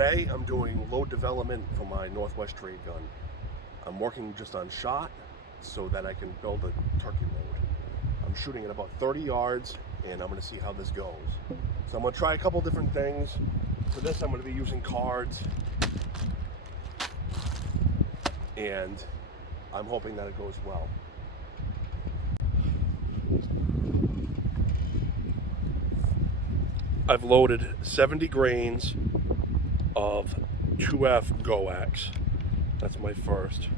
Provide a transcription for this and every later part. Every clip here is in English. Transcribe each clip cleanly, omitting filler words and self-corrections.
Today I'm doing load development for my Northwest Trade Gun. I'm working just on shot so that I can build a turkey load. I'm shooting at about 30 yards and I'm going to see how this goes. So I'm going to try a couple different things. For this I'm going to be using cards and I'm hoping that it goes well. I've loaded 70 grains of 2F GoX. That's my first. I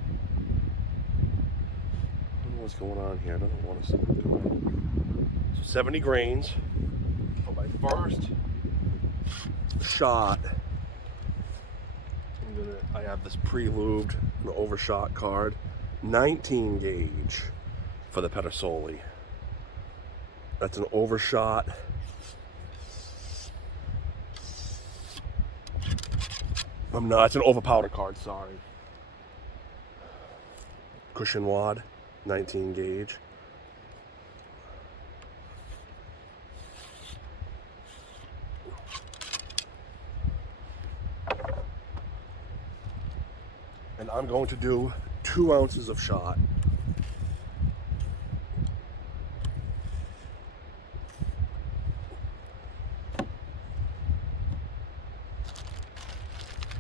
don't know what's going on here. I don't want to see what's going on. So 70 grains for my first shot. I have this pre-lubed, an overshot card. 19 gauge for the Pedersoli. That's an overshot. It's an overpowder card, sorry. Cushion wad, 19 gauge. And I'm going to do 2 ounces of shot.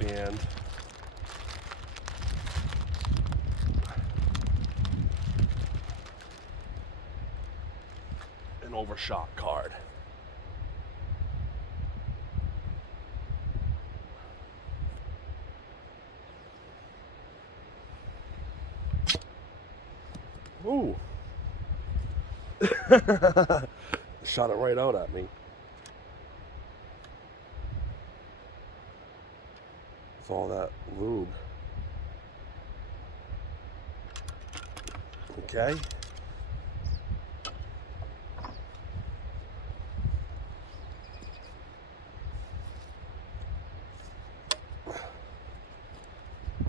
And an overshot card. Ooh. Shot it right out at me. With all that lube. Okay.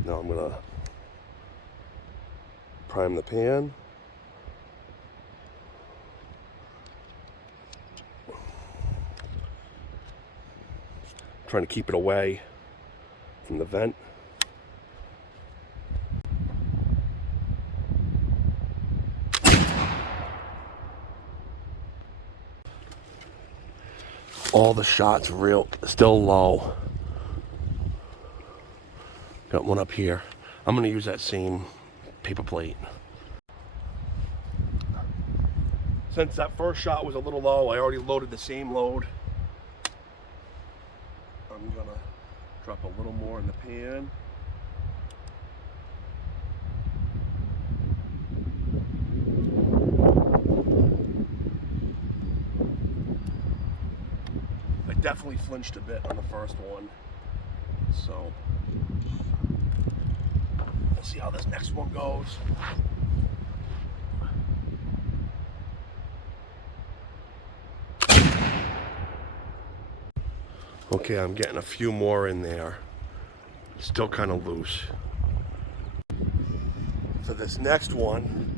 Now I'm gonna prime the pan. Trying to keep it away from the vent. All the shots still low. Got one up here. I'm gonna use that same paper plate. Since that first shot was a little low, I already loaded the same load. I'm gonna drop a little more in the pan. I definitely flinched a bit on the first one, so we'll see how this next one goes. Okay, I'm getting a few more in there. Still kind of loose. For this next one,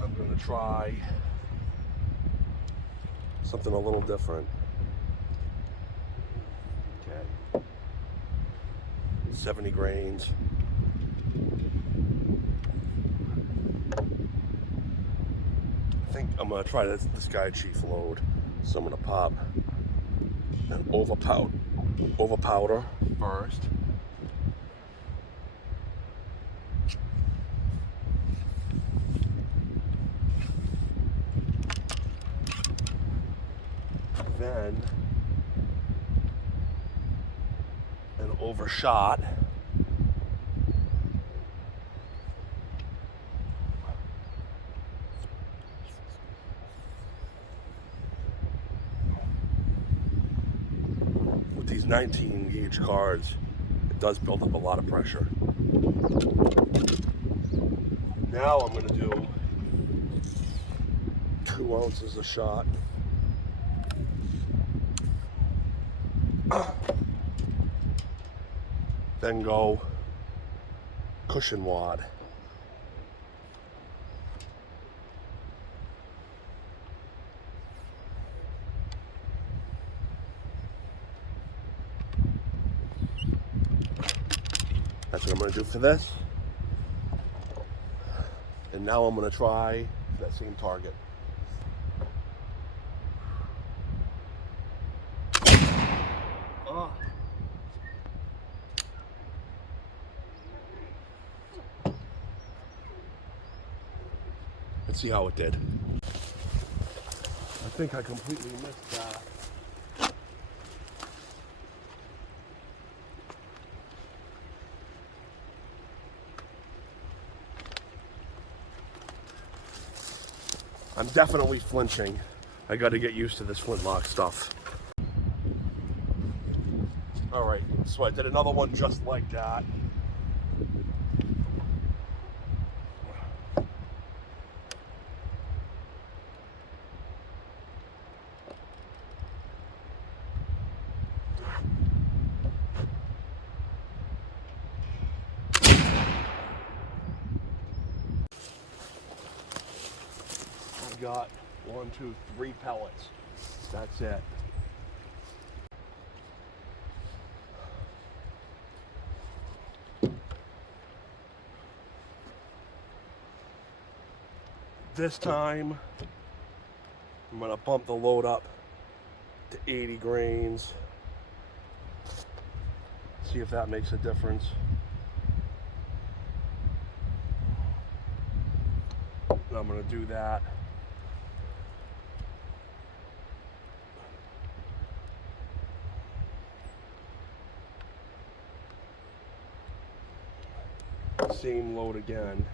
I'm going to try something a little different. Okay. 70 grains. I think I'm going to try this Sky Chief load. So I'm going to pop an overpowder first. Then an overshot. With these 19 gauge cards, it does build up a lot of pressure. Now I'm going to do 2 ounces of shot. Then go cushion wad. That's what I'm going to do for this. And now I'm going to try that same target. Oh. Let's see how it did. I think I completely missed that. I'm definitely flinching. I got to get used to this flintlock stuff. All right, so I did another one just like that. I got 1, 2, 3 pellets. That's it. This time, I'm gonna bump the load up to 80 grains. See if that makes a difference. I'm gonna do that. Same load again.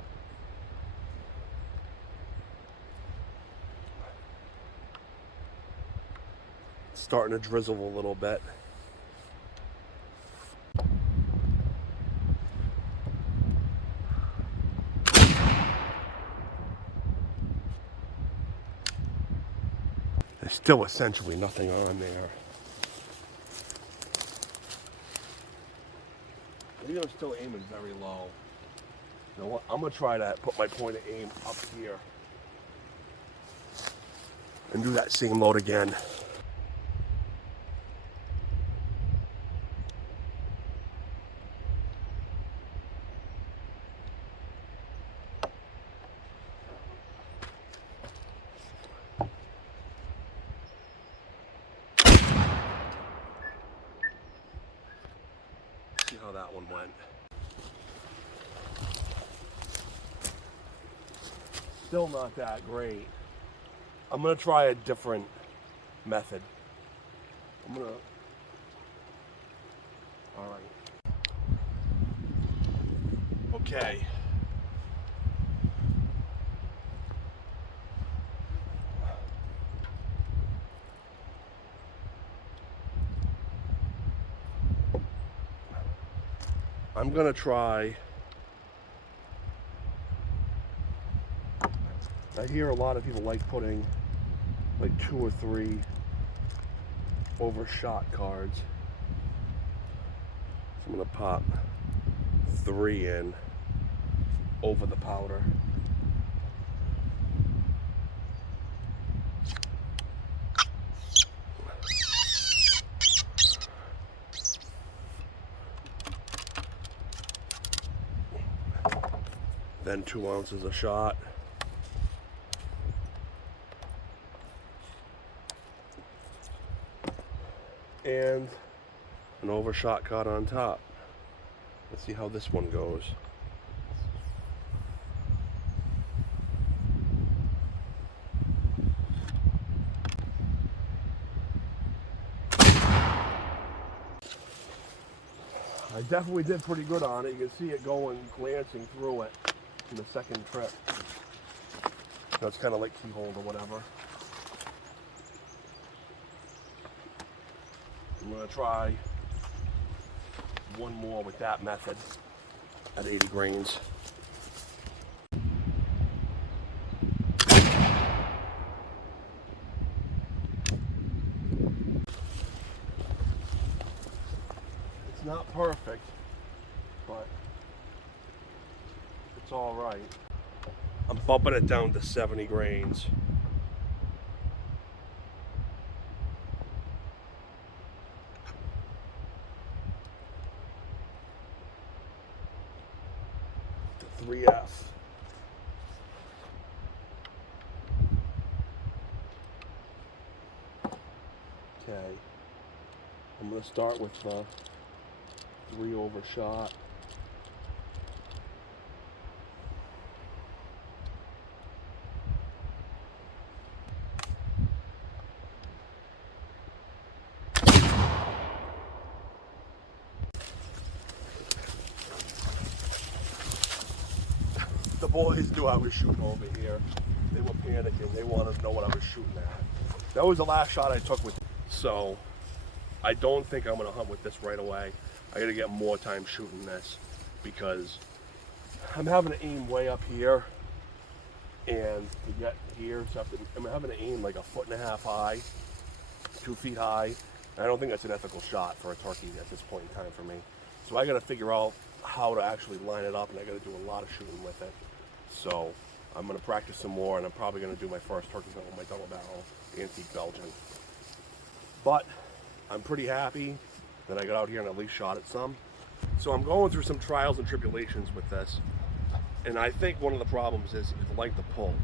It's starting to drizzle a little bit. There's still essentially nothing on there. I think I'm still aiming very low. You know what? I'm gonna try to put my point of aim up here and do that same load again. See how that one went. Still not that great. I'm gonna try a different method. All right. Okay. I'm gonna try. I hear a lot of people like putting like 2 or 3 overshot cards. So I'm gonna pop 3 in over the powder. Then 2 ounces a shot. And an overshot card on top. Let's see how this one goes. I definitely did pretty good on it. You can see it going, glancing through it in the second trip. That's kind of like keyhole or whatever. I'm gonna try one more with that method at 80 grains. It's not perfect, but it's all right. I'm bumping it down to 70 grains. Okay. I'm going to start with the 3 over shot. The boys knew I was shooting over here. They were panicking. They wanted to know what I was shooting at. That was the last shot I took with. So I don't think I'm going to hunt with this right away. I got to get more time shooting this because I'm having to aim way up here, and to get here, so I'm having to aim like 1.5 feet high, 2 feet high. I don't think that's an ethical shot for a turkey at this point in time for me. So I got to figure out how to actually line it up, and I got to do a lot of shooting with it. So I'm going to practice some more, and I'm probably going to do my first turkey hunt with my double barrel antique Belgian. But I'm pretty happy that I got out here and at least shot at some. So I'm going through some trials and tribulations with this, and I think one of the problems is the length of pull.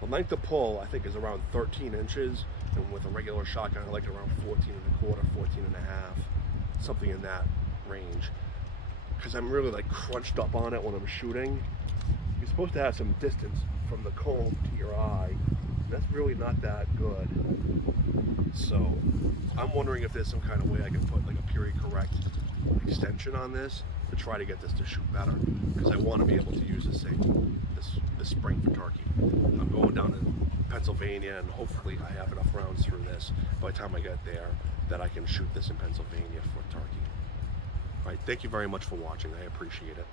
The length of pull I think is around 13 inches, and with a regular shotgun I like it around 14 1/4, 14 1/2, something in that range. Because I'm really like crunched up on it when I'm shooting. You're supposed to have some distance from the comb to your eye. That's really not that good. So I'm wondering if there's some kind of way I can put like a period correct extension on this to try to get this to shoot better, because I want to be able to use this thing this spring for turkey. I'm going down to Pennsylvania, and hopefully I have enough rounds through this by the time I get there that I can shoot this in Pennsylvania for turkey. All right, thank you very much for watching. I appreciate it.